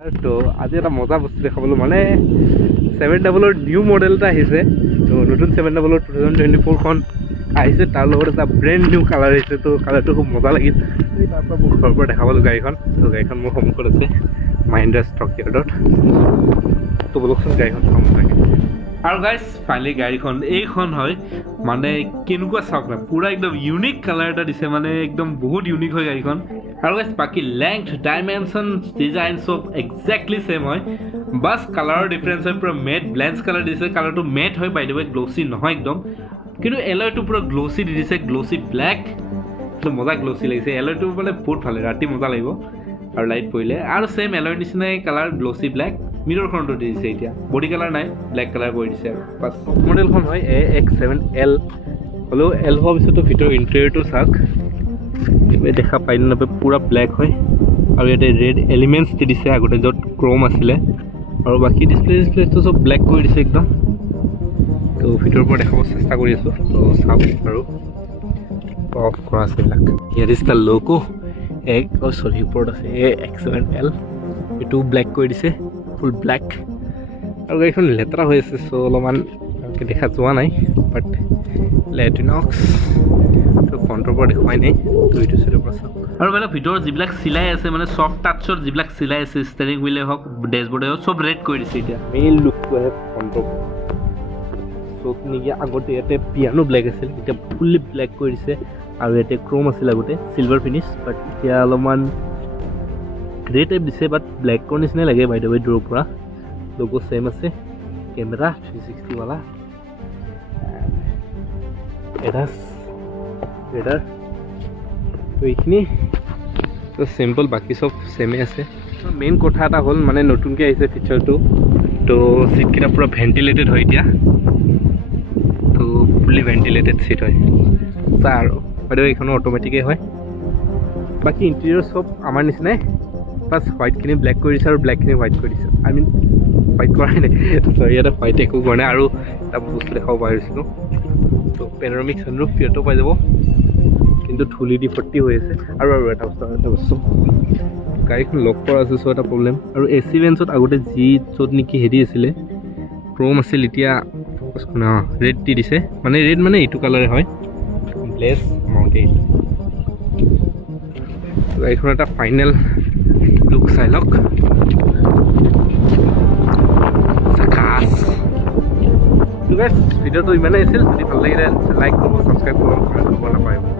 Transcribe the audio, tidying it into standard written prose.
তো আজি এটা মজা বস্তু দেখাবলৈ মানে 700 নিউ মডেল এটা আহিছে। তো নতুন 700 2024খন আহিছে, তাৰ লগত এটা ব্ৰেণ্ড নিউ কালাৰ আহিছে। তো কালাৰটো খুব মজা লাগিল। তাৰপৰা মোৰ ঘৰৰ পৰা দেখাবলৈ গাড়ীখন। তো গাড়ীখন মোৰ সন্মুখত আছে মাহিন্দ্ৰা ষ্টক ইয়াৰ্ডত। তো বলকচোন গাড়ীখন চাওঁ লাগে। আৰু গাইজ ফাইনেলি গাড়ীখন এইখন হয় মানে কেনেকুৱা চাওক না, পুৰা একদম ইউনিক কালাৰ এটা দিছে, মানে একদম বহুত ইউনিক হয় গাড়ীখন। আৰু গাইজ বাকী লেংথ ডাইমেনশ্যন ডিজাইন চব একজেক্টলি ছেম হয়, বাছ কালাৰৰ ডিফাৰেঞ্চ হয়। পূৰা মেট ব্লেঞ্চ কালাৰ দিছে, কালাৰটো মেট হয় বাই দ্য ৱে, গ্ল'চি নহয় একদম। কিন্তু এলয়টো পূৰা গ্ল'চি দি দিছে, গ্ল'চি ব্লেক, মজা গ্ল'চি লাগিছে। এলয়টো মানে বহুত ভাল, ৰাতি মজা লাগিব আৰু লাইট পৰিলে। আৰু ছেম এলয়ৰ নিচিনাই কালাৰ গ্ল'চি ব্লেক, মিৰৰখনটো দি দিছে। এতিয়া বডি কালাৰ নাই, ব্লেক কালাৰ কৰি দিছে। আৰু বাছ মডেলখন হয় AX7L, হ'লেও এল হোৱাৰ পিছতো ভিতৰৰ ইণ্টেৰিয়ৰটো চাওক, দেখা পাই নাপায়, পূৰা ব্লেক হয়। আৰু ইয়াতে ৰেড এলিমেণ্টছ দি দিছে, আগতে য'ত ক্ৰ'ম আছিলে। আৰু বাকী ডিছপ্লেটো চব ব্লেক কৰি দিছে একদম। তো ভিতৰৰ পৰা দেখাব চেষ্টা কৰি আছোঁ। তো চাওক আৰু অফ কৰা আছে এইবিলাক। ইয়াত ইজ দ্য লোগো চৰি ওপৰত আছে AX7L, এইটো ব্লেক কৰি দিছে, ফুল ব্লেক। আৰু গাড়ীখন লেতেৰা হৈ আছে, চ' অলপমান ভালকৈ দেখা যোৱা নাই, বাট লেটিনক্স তো ফ্ৰণ্টৰ পৰা দেখুৱাই নাই। তো এইটো চাইডৰ পৰা চাওক। আৰু মানে ভিতৰত যিবিলাক চিলাই আছে, মানে ছফ্ট টাচৰ যিবিলাক চিলাই আছে, ষ্টেৰিং হুইলে হওক, ডেছবৰ্ডে হওক, চব ৰেড কৰি দিছে। এতিয়া মেইন লুকটো আহে ফ্ৰণ্টৰ পৰা, চব নেকি আগতে ইয়াতে পিয়ানো ব্লেক আছিল, এতিয়া ফুল্লি ব্লেক কৰি দিছে। আৰু ইয়াতে ক্ৰ'ম আছিল আগতে, চিলভাৰ ফিনিছ, বাট এতিয়া অলপমান গ্ৰে টাইপ দিছে, বাট ব্লেকৰ নিচিনাই লাগে বাই দ্য ৱে দূৰৰ পৰা। লোগো ছেম আছে, কেমেৰা 360 वाला, ৰেডাৰ। তো এইখিনি তো চিম্পল, বাকী চব ছেমে আছে। মেইন কথা এটা হ'ল মানে নতুনকৈ আহিছে ফিচাৰটো, তো চিটকেইটা পূৰা ভেণ্টিলেটেড হয় এতিয়া। তো ফুল্লি ভেণ্টিলেটেড চিট হয় আৰু বাইদেউ এইখনো অট'মেটিকেই হয়। বাকী ইণ্টেৰিয়ৰ চব আমাৰ নিচিনাই, বাছ হোৱাইটখিনি ব্লেক কৰি দিছে আৰু ব্লেকখিনি হোৱাইট কৰি দিছে। আই মিন হোৱাইট কৰাই নাই, চৰি ইয়াতে হোৱাইট একো কৰা নাই। আৰু এটা বস্তু দেখাব পাৰিছিলোঁ, তো পেনোৰামিক ছানৰুফ ইয়াতো পাই যাব, কিন্তু ধূলি দি ভৰ্তি হৈ আছে। আৰু এটা বস্তু গাড়ীখন লক কৰা আছে, চ' এটা প্ৰব্লেম। আৰু AC ভেন্সত আগতে যি য'ত নেকি হেৰি আছিলে ক্ৰ'ম আছিল, এতিয়া ৰেড দি দিছে। মানে ৰেড মানে এইটো কালাৰে হয়, ব্লেছ মাউণ্টেইন। গাড়ীখন এটা ফাইনেল লুক চাই লওক। ভিডিঅ'টো ইমানেই আছিল। যদি ভাল লাগিলে লাইক কৰিব, ছাবস্ক্ৰাইব কৰিব, কমেণ্ট কৰিব নাপাহৰিব।